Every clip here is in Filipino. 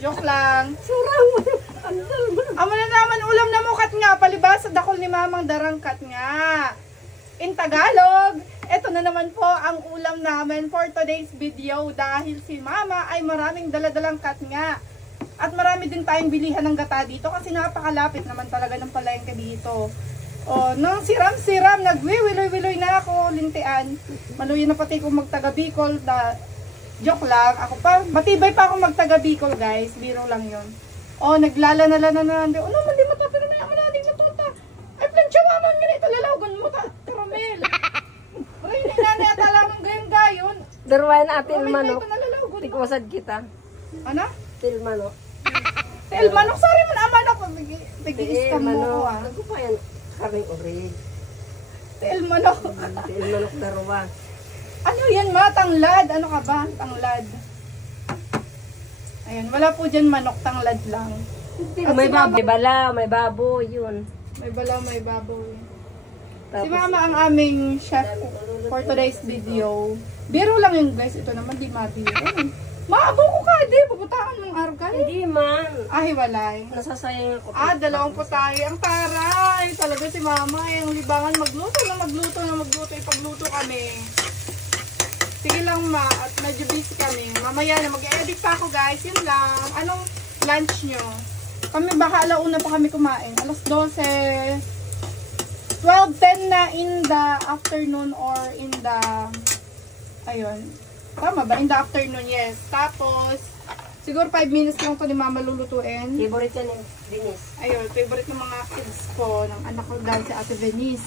Joke lang. Amo na naman ulam na mukat nga. Palibas sa dakol ni Mamang darangkat nga. In Tagalog, ito na naman po ang ulam namin for today's video dahil si Mama ay maraming daladalang kat nga. At marami din tayong bilihan ng gata dito kasi napakalapit naman talaga ng palengke dito. O, nang siram-siram, nagwiwiloy-wiloy na ako, lintian. Maluyin na pati kong magtaga Bicol. Joke lang, ako pa, matibay pa ako magtaga Bicol guys, biro lang yun. O, naglalala-lala na naman. O naman, di matapin na naman natin sa punta. Ay, plancha maman nga ito, lalawagan mo ta, karamel. Ay, nanay at alamang gayon-gayon. Darwain atin manok. Tikwasad kita. Ano? Til manok. Til manok, sorry mo na manok. Tigiis ka mo ko ah. Ako pa yan, karing orig. Til manok. Til manok darwa. Ano yan ma? Tanglad. Ano ka ba? Tanglad. Ayan, wala po dyan manok, tanglad lang. May baboy. May bala, may baboy, yun. May bala, may baboy. Tapos, Si Mama ang aming chef for today's video. Biro lang yun guys. Ito naman di mabiro. Maabo ko ka, di. Pupuntahan mong argal. hindi man. Ah, hiwalay. Nasasayang ako. Dalawang po tayo. Ang taray. Talaga si Mama. Ang libangan magluto na magluto. Ipagluto kami. Sige lang ma. At medyo busy kami. Mamaya na mag-edit pa ako guys. Yun lang. Anong lunch nyo? Kami baka alauna pa kami kumain. Alas 12. 12:10 na in the afternoon or in the... Ayun. Tama ba? In the afternoon, yes. Tapos, siguro 5 minutes lang ito ni Mama lulutuin. Favorite yan yung Venice. Ayun, favorite ng mga kids ko, ng anak ko dahil si Ate Venice.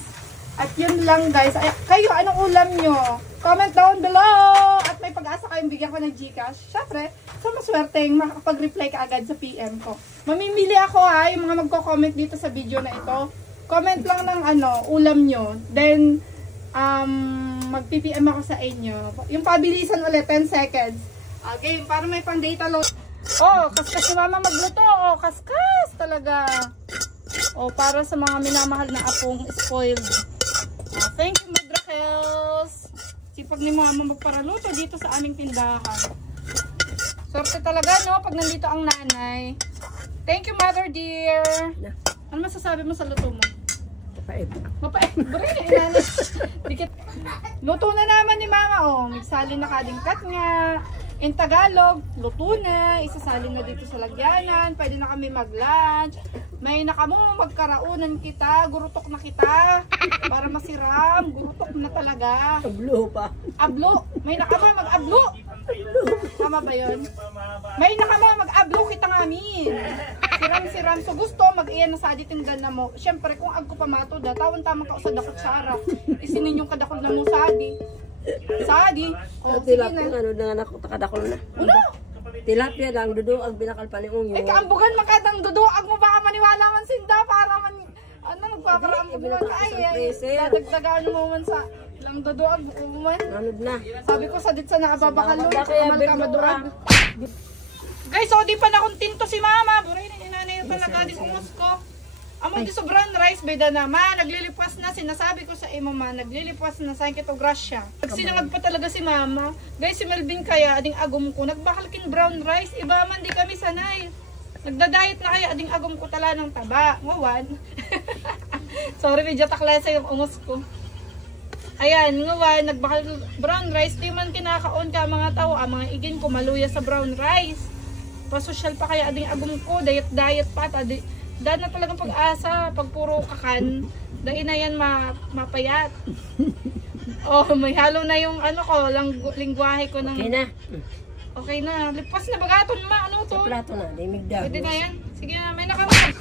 At yun lang guys. Ay, kayo, anong ulam nyo? Comment down below! At may pag-asa kayong bigyan ko ng Gcash. Syempre, sa maswerteng makakapag-reply ka agad sa PM ko. Mamimili ako ha, yung mga magko-comment dito sa video na ito. Comment lang ng ulam nyo. Then, mag-PPM ako sa inyo. Yung pabilisan ulit, 10 seconds. Okay, para may pang-data load. Oh, kaskas si Mama magluto. Oh, kaskas talaga. Oh, para sa mga minamahal na apong spoiled. Oh, thank you, Madrakels. Sipag ni Mama magparaluto dito sa aming tindahan. Swerte talaga, no? Pag nandito ang nanay. Thank you, Mother dear. Ano masasabi mo sa luto mo? Mapait. Mapait. Burin na inanay. Luto na naman ni Mama. Oh, magsali na kadingkat nga. In Tagalog, luto na. Isasali na dito sa lagyanan. Pwede na kami mag-lunch. May nakamo magkaraunan kita. Gurutok na kita. Para masiram. Gurutok na talaga. Ablo pa. Ablo. May nakamo mag-ablo. Tama ba yun? May nakamo mag-ablo kita ngamin. Siram-siram. So gusto, mag-iyan na sa aditindan na mo. Siyempre, kung agko pamato da, tawon-tamang ka sa dakot sara. Isinin yung kadakol na mo sadi. Sadi. O, sige na. Ano na anak ko, takadakol na. Ano? Tilapia lang, dudo ang binakal pa ni Ungyo. Eh, kaambugan makadang duduag mo baka maniwala man sinda para man, nagpaparaambog man ka ay. Dadagdagaan mo man sa lang duduag man. Nanod na. Sabi ko sa ditsa na ababakalo. Kaya Kamal ka maduag. Guys, so di pa na tinto si Mama. Buray na inanay na talaga di umos ko. Amo di sa brown rice beda naman. Naglilipas na. Sinasabi ko sa imo man. Naglilipas na sa kito grasya. Nagsinangag pa talaga si Mama. Guys, si Melvin kaya ading agom ko. Nagbakal kin brown rice. Iba man di kami sanay. Nagda-diet na kaya ading agom ko tala ng taba. Ngawan. Sorry, medyo taklasa yung umos ko. Ayan, ngawan. Nagbakal brown rice. Di man kinakaon ka mga tao. Mga igin ko maluya sa brown rice. Pasosyal pa kaya ading agom ko. Diet pa. Dahil na talagang pag-asa, pag puro kakan, dahil na yan mapayat. Oh, may halo na yung lingwahe ko ng... Okay na. Okay na. Lipas na bagaton ma. Ano to? Sa plato na, limigdag. Pwede na yan. Sige na, may nakamay.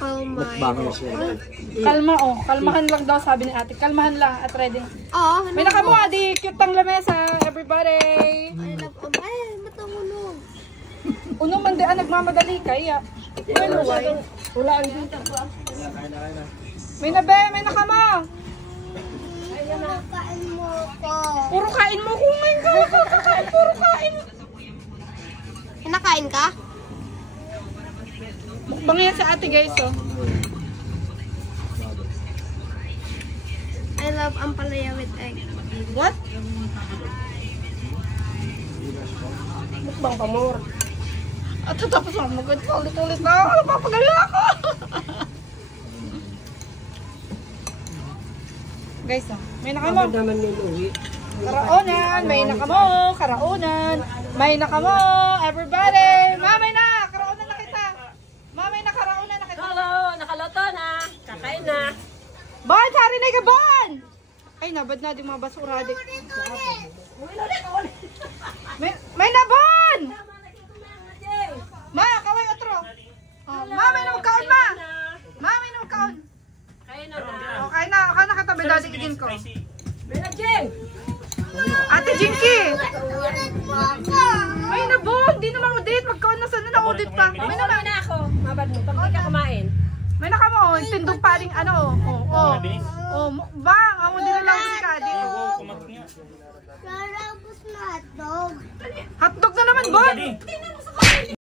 Bango siya. Kalma oh. Kalmahan lang daw sabi ni ate. Kalmahan lang at ready. Oo. May nakamu adi. Cute ang lamesa. Everybody. Ay, matangulog. Uno man di nagmamadali kaya. Well, why? Wala ang dito po. May nabe, may nakama. Kain mo ko. Puro kain mo kung ngayon ka. Kakain, puro kain. Kinakain ka? Mukbang yan sa ate guys oh. I love ampalaya with egg. What? Mukbang pa more. At tapos ang magod pa ulit-ulit na ako. Napapagalala ako. Guys, may nakamo. Bakit naman yung uwi? Karaunan, may nakamo. Karaunan, may nakamo. Everybody. Mamay na, karaunan na kita. Mamay na, karaunan na kita. Hello, nakaloto na. Kakain na. Bon, sari na ka, Bon! Ay, nabad na di mga basura. May na, Bon! Ma, kaway otro. Oh, ma, may na magkaon, ma. Ma, may na magkaon. Kain na na. Okay na katabi, dadigin ko. Bella Jeng! Ate Jinky! May na, Bon! Di naman udit. Magkaon na sana na udit pa. May na, Kumain na ako. Mabad mo. Pag di ka kumain. may na ka mo. Tindog paring ano. Bang, amo din na lang si Kadi. Sarapos na hotdog. Hotdog na naman, Bon!